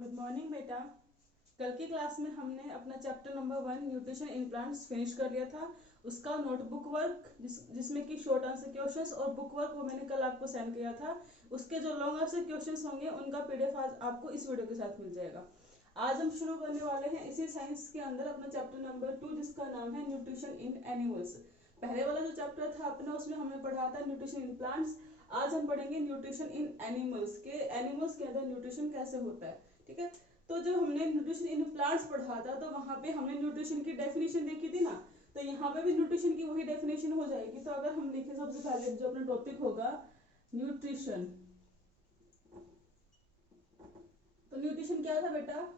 Good morning बेटा। कल की क्लास में हमने अपना chapter number 1 nutrition in plants finish कर लिया था। उसका नोटबुक वर्क जिसमें कि शॉर्ट आंसर क्वेश्चंस और बुक वर्क वो मैंने कल आपको सेंड किया था। उसके जो लॉन्ग आंसर क्वेश्चंस होंगे उनका पीडीएफ आज आपको इस वीडियो के साथ मिल जाएगा। आज हम शुरू करने वाले हैं इसी साइंस के अंदर अपना चैप्टर नंबर 2 जिसका नाम है न्यूट्रिशन इन एनिमल्स। पहले वाला जो चैप्टर था अपना उसमें हमने पढ़ा था न्यूट्रिशन इन प्लांट्स। आज हम पढ़ेंगे न्यूट्रिशन इन एनिमल्स के अंदर न्यूट्रिशन कैसे होता है। ठीक है, तो जब हमने न्यूट्रिशन इन प्लांट्स पढ़ा था तो वहां पे हमने न्यूट्रिशन की डेफिनेशन देखी थी ना। तो यहाँ पे भी न्यूट्रिशन की वही डेफिनेशन हो जाएगी। तो अगर हम लिखे सबसे पहले जो अपना टॉपिक होगा न्यूट्रिशन, तो न्यूट्रिशन क्या था बेटा?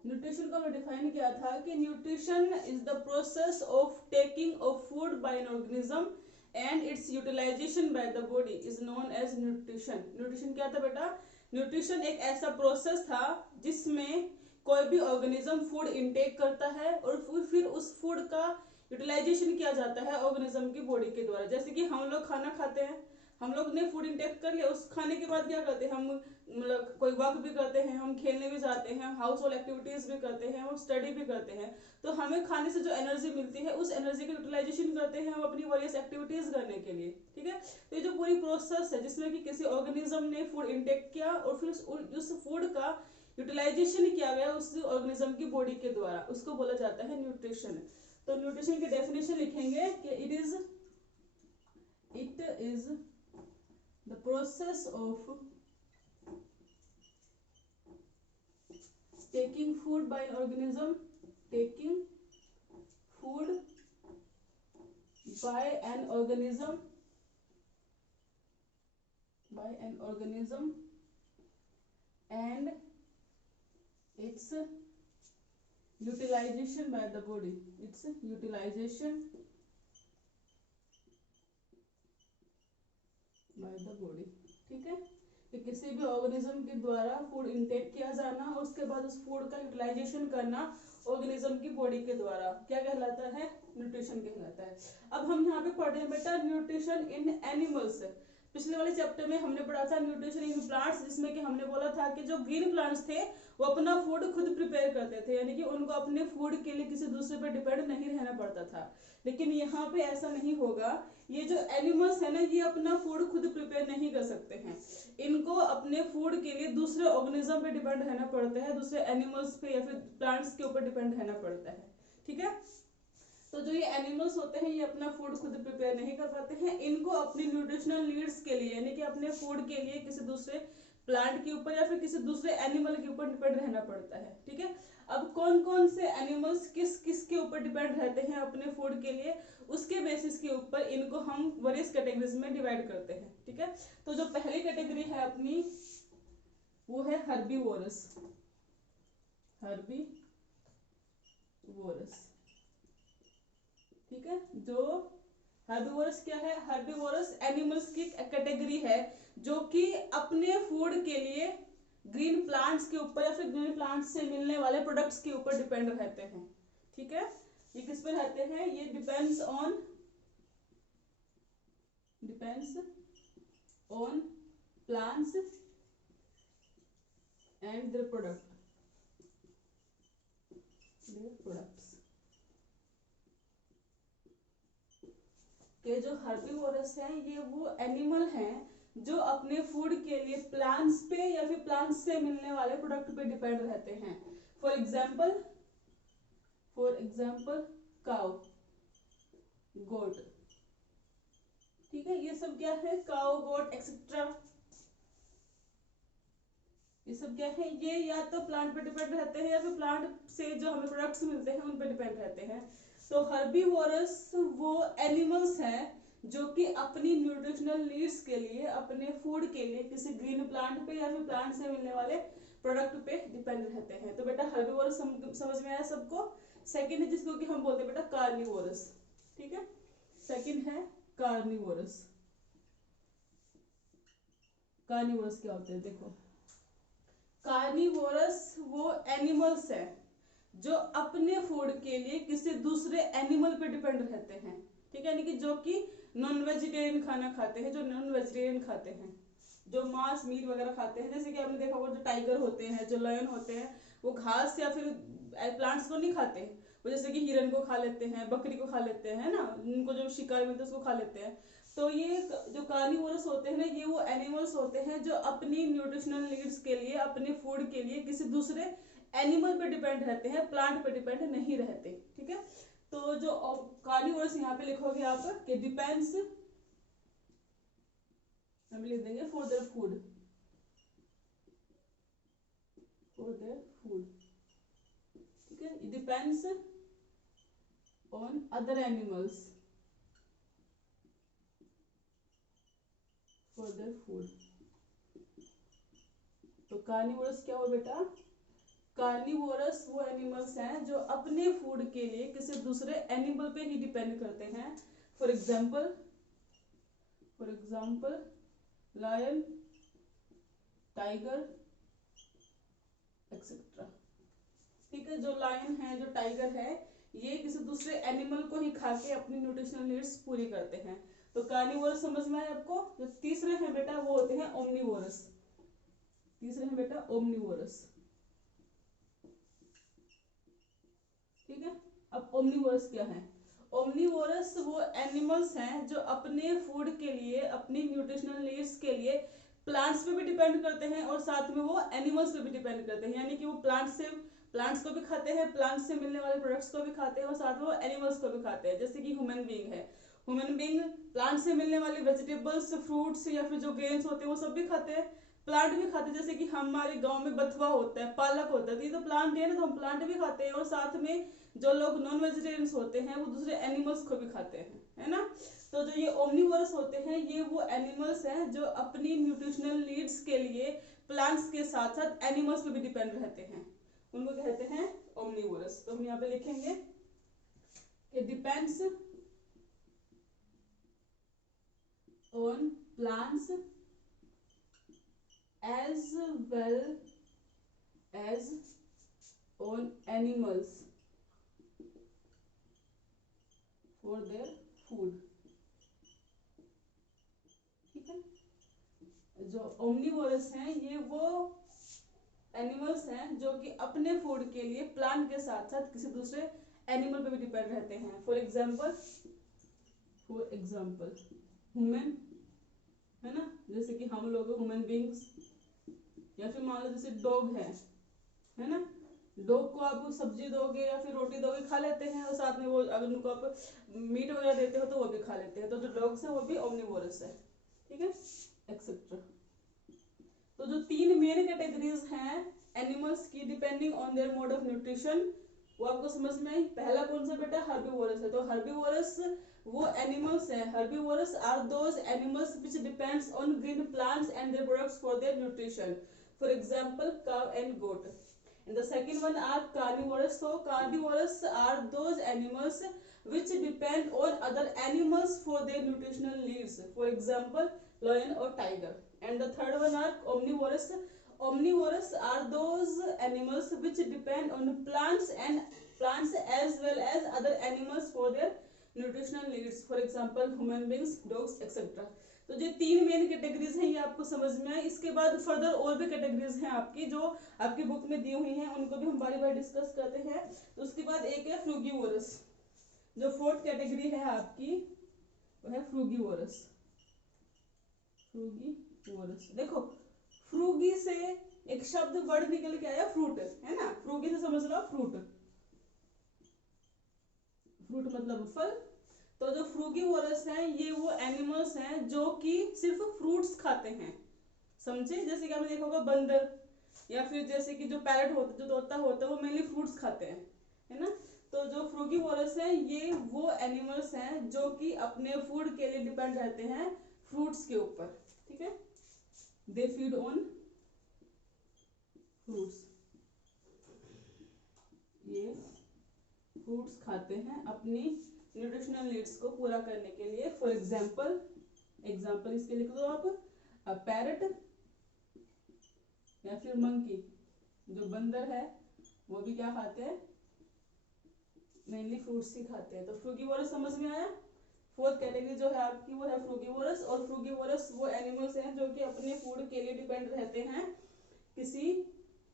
न्यूट्रिशन को हमने डिफाइन किया था कि nutrition is the process of taking of food by an organism and its utilization by the body is known as nutrition. Nutrition क्या था बेटा? न्यूट्रिशन एक ऐसा प्रोसेस था जिसमें कोई भी ऑर्गेनिज्म फूड इनटेक करता है और फिर उस फूड का यूटिलाइजेशन किया जाता है ऑर्गेनिज्म की बॉडी के द्वारा। जैसे कि हम लोग खाना खाते हैं, हम लोग ने फूड इनटेक कर लिया, उस खाने के बाद क्या करते हैं हम? मतलब कोई वर्क भी करते हैं, हम खेलने भी जाते हैं, हाउस होल्ड एक्टिविटीज भी करते हैं, हम स्टडी भी करते हैं। तो हमें खाने से जो एनर्जी मिलती है उस एनर्जी का यूटिलाइजेशन करते हैं हम अपनी वेरियस एक्टिविटीज करने के लिए। ठीक है, तो ये जो पूरी प्रोसेस है जिसमें कि किसी ऑर्गेनिज्म ने फूड इनटेक किया और फिर उस फूड का यूटिलाइजेशन किया गया उस ऑर्गेनिज्म की बॉडी के द्वारा, उसको बोला जाता है न्यूट्रिशन। तो न्यूट्रिशन की डेफिनेशन लिखेंगे कि it is the process of taking food by an organism taking food by an organism and its utilization by the body, its utilization by the body। ठीक है, कि किसी भी ऑर्गेनिज्म के द्वारा फूड इनटेक किया जाना और उसके बाद उस फूड का यूटिलाइजेशन करना ऑर्गेनिज्म की बॉडी के द्वारा क्या कहलाता है? न्यूट्रिशन कहलाता है। अब हम यहाँ पे पढ़ रहे हैं बेटा न्यूट्रिशन इन एनिमल्स। पिछले वाले चैप्टर में हमने पढ़ा था न्यूट्रिशन इन प्लांट्स, जिसमें कि हमने बोला था कि जो ग्रीन प्लांट्स थे वो अपना फूड खुद प्रिपेयर करते थे, यानी कि उनको अपने फूड के लिए किसी दूसरे पर डिपेंड नहीं रहना पड़ता था। लेकिन यहाँ पे ऐसा नहीं होगा। ये जो एनिमल्स है ना, ये अपना फूड खुद प्रिपेयर नहीं कर सकते हैं। इनको अपने फूड के लिए दूसरे ऑर्गेनिज्म पे डिपेंड रहना पड़ता है, दूसरे एनिमल्स पे या फिर प्लांट्स के ऊपर डिपेंड रहना पड़ता है। ठीक है, तो जो ये एनिमल्स होते हैं ये अपना फूड खुद प्रिपेयर नहीं कर पाते हैं। इनको अपनी न्यूट्रिशनल नीड्स के लिए यानी कि अपने फूड के लिए किसी दूसरे प्लांट के ऊपर या फिर किसी दूसरे एनिमल के ऊपर डिपेंड रहना पड़ता है। ठीक है, अब कौन कौन से एनिमल्स किस किस के ऊपर डिपेंड रहते हैं अपने फूड के लिए, उसके बेसिस के ऊपर इनको हम वेरियस कैटेगरीज में डिवाइड करते हैं। ठीक है, तो जो पहली कैटेगरी है अपनी वो है हर्बीवोरस। ठीक है, जो हर्बीवोरस क्या है? हर्बीवोरस एनिमल्स की कैटेगरी है जो कि अपने फूड के लिए ग्रीन प्लांट्स के ऊपर या फिर ग्रीन प्लांट्स से मिलने वाले प्रोडक्ट्स के ऊपर डिपेंड रहते हैं। ठीक है, ये किस पे रहते हैं? ये depends on plants and their products. के जो हर्बीवोरस हैं ये वो एनिमल हैं जो अपने फूड के लिए प्लांट्स पे या फिर प्लांट्स से मिलने वाले प्रोडक्ट पे डिपेंड रहते हैं। फॉर एग्जाम्पल काउ, गोट। ठीक है, ये सब क्या है? काउ, गोट एक्सेट्रा, ये सब क्या है? ये या तो प्लांट पे डिपेंड रहते हैं या फिर प्लांट से जो हमें प्रोडक्ट्स मिलते हैं उन पे डिपेंड रहते हैं। तो हर्बीवोरस वो एनिमल्स हैं जो कि अपनी न्यूट्रिशनल नीड्स के लिए अपने फूड के लिए किसी ग्रीन प्लांट पे या फिर प्लांट से मिलने वाले प्रोडक्ट पे डिपेंड रहते हैं। तो बेटा हर्बीवोरस समझ में आया सबको। सेकंड है जिसको कि हम बोलते हैं बेटा कार्निवोरस। ठीक है, सेकंड है कार्निवोरस। कार्निवोरस क्या होते हैं? देखो, कार्निवोरस वो एनिमल्स है जो अपने फूड के लिए किसी दूसरे एनिमल पे डिपेंड रहते हैं। ठीक है, यानी कि जो कि नॉन वेजिटेरियन खाना खाते हैं, जो नॉन वेजिटेरियन खाते हैं। जो मांस मीट वगैरह खाते हैं, जैसे कि आपने देखा होगा जो टाइगर होते हैं, जो लायन होते हैं, वो घास या फिर प्लांट्स को नहीं खाते, वो जैसे कि हिरन को खा लेते हैं, बकरी को खा लेते हैं ना, उनको जो शिकार मिलता है उसको खा लेते हैं। तो ये जो कार्निवोरस होते हैं ना, ये वो एनिमल्स होते हैं जो अपनी न्यूट्रिशनल नीड्स के लिए, अपने फूड के लिए किसी दूसरे एनिमल पे डिपेंड रहते हैं, प्लांट पे डिपेंड नहीं रहते। ठीक है, तो जो कार्निवोरस यहाँ पे लिखोगे आप कि डिपेंड्स, हम लिख देंगे for their food, for their food. ठीक है, it depends on other animals for their food. तो कार्निवोरस क्या हो बेटा, कार्निवोरस वो एनिमल्स हैं जो अपने फूड के लिए किसी दूसरे एनिमल पे ही डिपेंड करते हैं। For example, lion, tiger etcetera. ठीक है, जो लायन है, जो टाइगर है, ये किसी दूसरे एनिमल को ही खा के अपनी न्यूट्रिशनल नीड्स पूरी करते हैं। तो कार्निवोरस समझ में आया आपको। जो तीसरे हैं बेटा वो होते हैं ओमनीवोरस। तीसरे हैं बेटा ओमनीवोरस। ठीक है, अब ओमनीवोरस क्या है। ओमनीवोरस वो एनिमल्स हैं जो अपने फूड के लिए, अपनी न्यूट्रिशनल नीड्स के लिए प्लांट्स पे भी डिपेंड करते हैं और साथ में वो एनिमल्स पे भी डिपेंड करते हैं, यानी कि वो प्लांट्स को भी खाते हैं, प्लांट्स से मिलने वाले प्रोडक्ट्स को भी खाते हैं और साथ में वो एनिमल्स को भी खाते हैं। जैसे कि ह्यूमन बीइंग है, ह्यूमन बीइंग प्लांट से मिलने वाली वेजिटेबल्स, फ्रूट्स या फिर जो ग्रेन्स होते हैं वो सब भी खाते हैं, प्लांट भी खाते हैं। जैसे कि हमारे गांव में बथुआ होता है, पालक होता है, तो ये तो प्लांट है ना, तो हम प्लांट भी खाते हैं और साथ में जो लोग नॉन वेजिटेरियंस होते हैं वो दूसरे एनिमल्स को भी खाते हैं, है ना। तो जो ये ओमनीवोरस होते हैं, ये वो एनिमल्स हैं जो अपनी न्यूट्रिशनल नीड्स के लिए प्लांट्स के साथ साथ एनिमल्स पे भी डिपेंड रहते हैं, उनको कहते हैं ओमनीवोरस। तो हम यहाँ पे लिखेंगे कि depends on plants as well as on animals for their food। ठीक है, जो ओमनीवोरस हैं ये वो एनिमल्स हैं जो कि अपने फूड के लिए प्लांट के साथ साथ किसी दूसरे एनिमल पे भी डिपेंड रहते हैं। फॉर एग्जाम्पल ह्यूमन, है ना, जैसे कि हम लोग ह्यूमन बींग्स, या फिर मान लो जैसे डॉग है ना, डॉग को आप सब्जी दोगे या फिर रोटी दोगे खा लेते हैं और साथ में वो अगर उनको आप मीट वगैरह देते हो तो वो भी खा लेते हैं। तो जो डॉग्स है वो भी ओमनीवोरस है। ठीक है, एक्सेट्रा। तो जो तीन मेन कैटेगरीज हैं एनिमल्स की depending on their mode of nutrition, वो आपको समझ में आई। पहला कौन सा बेटा, हर्बीवोरस है। तो हर्बीवोरस वो एनिमल्स है, herbivorous are those animals which depends on green plants and their products for their nutrition, for example cow and goat. And the second one are carnivorous. So carnivorous are those animals which depend on other animals for their nutritional needs, for example lion or tiger. And the third one are omnivorous. Omnivorous are those animals which depend on plants as well as other animals for their nutritional needs, for example human beings, dogs, etc. तो जो तीन main categories हैं ये आपको समझ में आए। इसके बाद फर्दर और भी कैटेगरीज हैं आपकी जो आपकी बुक में दी हुई हैं, उनको भी हम बारी बारी डिस्कस करते हैं। तो उसके बाद एक है फ्रूगीवोरस। जो फोर्थ कैटेगरी है आपकी वो है फ्रूगीवोरस। फ्रूगीवोरस, देखो फ्रूगी से एक शब्द वर्ड निकल के आया फ्रूट, है ना, फ्रूगी से समझ लो फ्रूट, फ्रूट मतलब फल। तो जो फ्रूगीवोरस हैं ये वो एनिमल्स हैं जो कि सिर्फ फ्रूट्स खाते हैं, समझे। जैसे कि आपने देखा होगा बंदर या फिर जैसे कि जो पैरट होता, जो तोता होता है, वो मेनली फ्रूट्स खाते हैं, है ना। तो जो फ्रूगीवोरस है ये वो एनिमल्स हैं जो कि अपने फूड के लिए डिपेंड रहते हैं फ्रूट्स के ऊपर। ठीक है, दे फीड ऑन फ्रूट्स, ये फ्रूट्स खाते हैं अपनी न्यूट्रिशनल नीड्स को पूरा करने के लिए। फॉर एग्जाम्पल इसके लिख दो आप, पैरट या फिर मंकी। जो बंदर है वो भी क्या खाते हैं, मेनली फ्रूट्स ही खाते हैं। तो फ्रूगीवोरस समझ में आया। फोर्थ कैटेगरी जो है आपकी वो है फ्रूगीवोरस, और फ्रूगीवोरस वो एनिमल्स हैं जो कि अपने फूड के लिए डिपेंड रहते हैं किसी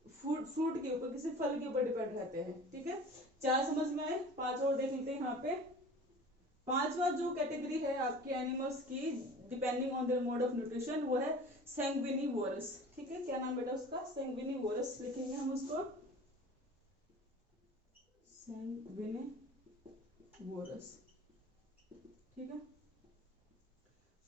फ्रूट के ऊपर, किसी फल के ऊपर डिपेंड रहते हैं। ठीक है, 4 समझ में आए, 5 और देख लेते हैं यहाँ पे। 5वां जो कैटेगरी है आपके एनिमल्स की depending on their mode of nutrition वो है सैंग्विनिवोरस। ठीक है, क्या नाम बेटा उसका? सैंग्विनिवोरस लिखेंगे हम उसको, सैंग्विनिवोरस। ठीक है,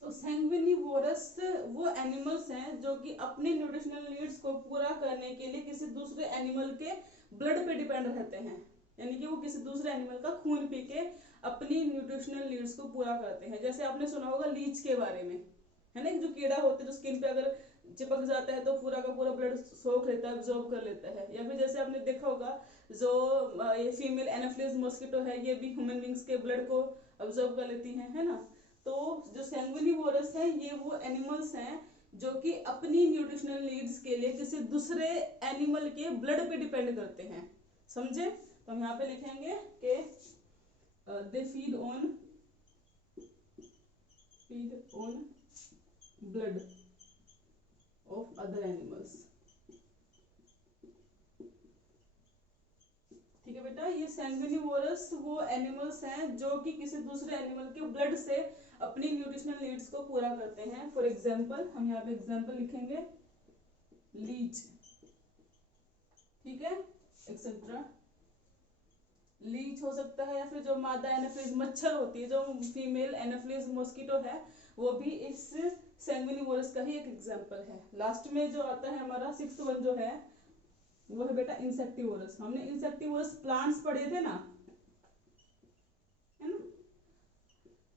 तो सैंग्विनिवोरस वो एनिमल्स हैं जो कि अपने न्यूट्रिशनल नीड्स को पूरा करने के लिए किसी दूसरे एनिमल के ब्लड पे डिपेंड रहते हैं, यानी कि वो किसी दूसरे एनिमल का खून पी के अपनी न्यूट्रिशनल नीड्स को पूरा करते हैं। जैसे आपने सुना होगा लीच के बारे में, है ना, जो कीड़ा होता है जो स्किन पे अगर चिपक जाता है तो पूरा का पूरा ब्लड सोख लेता है, एब्जॉर्ब कर लेता है। या फिर जैसे आपने देखा होगा जो ये फीमेल एनाफिलिस मॉस्किटो है, ये भी ह्यूमन बींग्स के ब्लड को एब्जॉर्ब कर लेती है ना। तो जो सैंग्विनिवोरस है ये वो एनिमल्स हैं जो कि अपनी न्यूट्रिशनल नीड्स के लिए किसी दूसरे एनिमल के ब्लड पे डिपेंड करते हैं। समझे? तो हम यहाँ पे लिखेंगे कि they feed on blood of other animals. ठीक है बेटा, ये सैंग्विनिवोरस वो एनिमल्स हैं जो कि किसी दूसरे एनिमल के ब्लड से अपनी न्यूट्रिशनल नीड्स को पूरा करते हैं। फॉर एग्जांपल हम यहाँ पे एग्जांपल लिखेंगे लीच। ठीक है, एक्सेट्रा। लीच हो सकता है, या फिर जो मादा एनाफिलिस मच्छर होती है, जो फीमेल एनाफिलिस मॉस्किटो है, वो भी इस सैंग्विनिवोरस का ही एक एग्जांपल है। लास्ट में जो आता है हमारा 6th वन जो है वो है बेटा इंसेक्टिवोरस। हमने इंसेक्टिवोरस प्लांट्स पढ़े थे ना, है ना।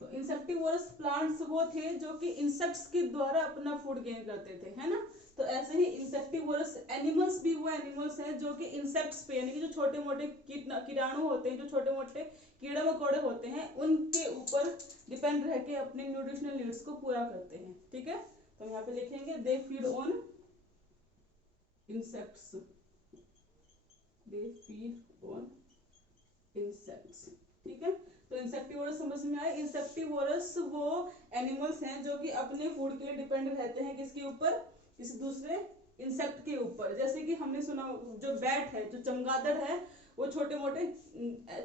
तो इंसेक्टिवोरस प्लांट्स वो थे जो कि इंसेक्ट्स के द्वारा अपना फूड गेन करते थे, है ना। तो ऐसे ही इंसेक्टिवोरस एनिमल्स भी वो एनिमल्स हैं जो कि इंसेक्ट्स पे, यानी कि जो छोटे मोटे कीटाणु होते हैं, जो छोटे मोटे कीड़े मकोड़े होते हैं, उनके ऊपर डिपेंड रह के अपने न्यूट्रिशनल नीड्स को पूरा करते हैं। ठीक है, तो यहाँ पे लिखेंगे they feed on insects, they feed on insects. ठीक है, तो इंसेक्टिवोरस समझ में आए। इंसेक्टिवोरस वो एनिमल्स हैं जो कि अपने फूड के लिए डिपेंड रहते हैं किसके ऊपर? किसी दूसरे इंसेक्ट के ऊपर। जैसे कि हमने सुना जो बैट है, जो चमगादड़ है, वो छोटे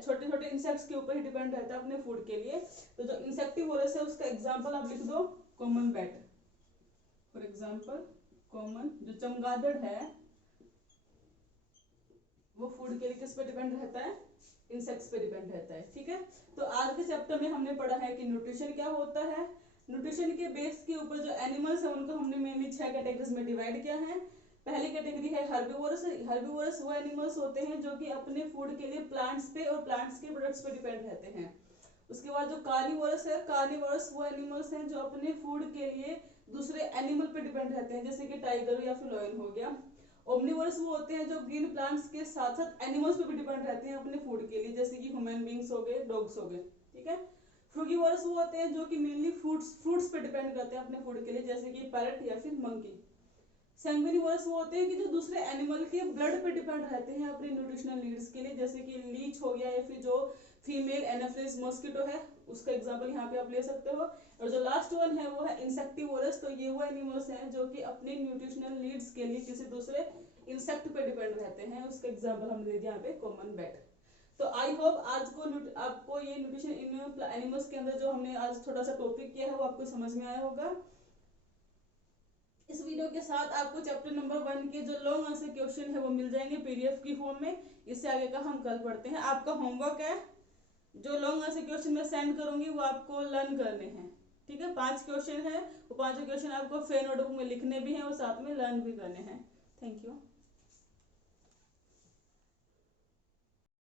छोटे इंसेक्ट्स के ऊपर ही डिपेंड रहता है अपने फूड के लिए। तो जो इंसेक्टिवोरस है उसका एग्जांपल आप लिख दो common bat. For example common जो चमगादड़ है वो फूड के लिए किस पे डिपेंड रहता है? इंसेक्ट्स पे डिपेंड रहता है। ठीक है, तो आज के चैप्टर में हमने पढ़ा है कि न्यूट्रिशन क्या होता है। न्यूट्रिशन के बेस के ऊपर जो एनिमल्स है उनको हमने मेनली 6 कैटेगरीज में डिवाइड किया है। पहली कैटेगरी है हर्बीवोरस। हर्बीवोरस वो एनिमल्स होते हैं जो कि अपने फूड के लिए प्लांट्स पे और प्लांट्स के प्रोडक्ट्स पे डिपेंड रहते हैं। उसके बाद जो कार्निवोरस है, कार्निवोरस वो एनिमल्स हैं जो अपने फूड के लिए दूसरे एनिमल पे डिपेंड रहते हैं, जैसे कि टाइगर या फिर लायन हो गया। ओमनिवोरस वो होते हैं जो ग्रीन प्लांट्स के साथ साथ एनिमल्स पे भी डिपेंड रहते हैं अपने फूड के लिए, जैसे कि ह्यूमन बींग्स हो गए, डॉग्स हो गए। ठीक है, फ्रूगीवोरस वो होते हैं जो कि मेनली फ्रूट्स पे डिपेंड करते हैं अपने फूड के लिए, जैसे कि पैरट या फिर मंकी। सैंग्विनिवोरस वो होते हैं कि जो दूसरे एनिमल के ब्लड पे डिपेंड रहते हैं अपने न्यूट्रिशनल नीड्स के लिए, जैसे कि लीच हो गया या फिर जो फीमेल एनाफिलिस मॉस्किटो है उसका एग्जांपल यहाँ पे आप ले सकते हो। और जो लास्ट वन है वो है इंसेक्टिवोरस। तो ये वो एनिमल्स हैं जो कि अपने न्यूट्रिशनल नीड्स के लिए किसी दूसरे इंसेक्ट पे डिपेंड रहते हैं। उसका एग्जांपल हमने दे दिया यहाँ पे कॉमन बैट। तो आई होप आज को आपको ये न्यूट्रिशन इन एनिमल्स के अंदर जो हमने आज थोड़ा सा टॉपिक किया है वो आपको समझ में आया होगा। इस वीडियो के साथ आपको चैप्टर नंबर 1 के जो लॉन्ग आंसर क्वेश्चन है वो मिल जाएंगे पीडीएफ की फॉर्म में। इससे आगे का हम कल पढ़ते हैं। आपका होमवर्क है जो लॉन्ग आंसर क्वेश्चन मैं सेंड करूंगी वो आपको लर्न करने हैं। ठीक है, 5 क्वेश्चन है, वो 5 क्वेश्चन आपको फेयर नोटबुक में लिखने भी हैं और साथ में लर्न भी करने हैं। Thank you.